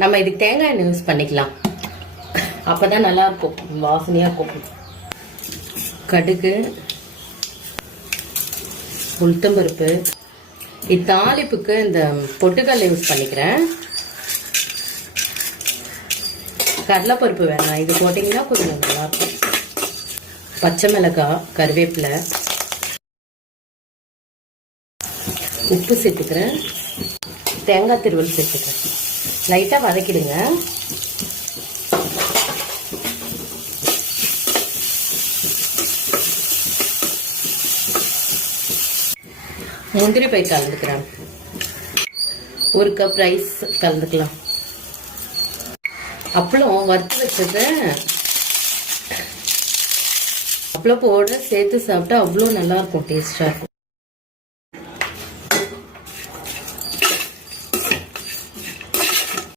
நம்ம இதுக்கு தேங்காய் எண்ணெய் யூஸ் பண்ணிக்கலாம். அப்பதான் நல்லா இருக்கும், வாசனையா இருக்கும். கடுகு, உளுத்தம்பருப்பு, இத்தாளிப்புக்கு இந்த பொட்டுக்கல்லை யூஸ் பண்ணிக்கிறேன். கடலைப்பருப்பு வேணாம், இது போட்டிங்கன்னா கொஞ்சம் நல்லா இருக்கும். பச்சை மிளகாய், கருவேப்பிலை, உப்பு சேர்த்துக்கிறேன். தேங்காய் திருவல் சேர்த்துக்கிறேன். லைட்டாக வதக்கிடுங்க. முந்திரி பை கலந்துக்கிறேன். 1 கப் ரைஸ் கலந்துக்கலாம். அப்பளம் வறுத்து வச்சது அப்பளம் போட சேர்த்து சாப்பிட்டா அவ்வளோ நல்லா இருக்கும், டேஸ்டா இருக்கும்.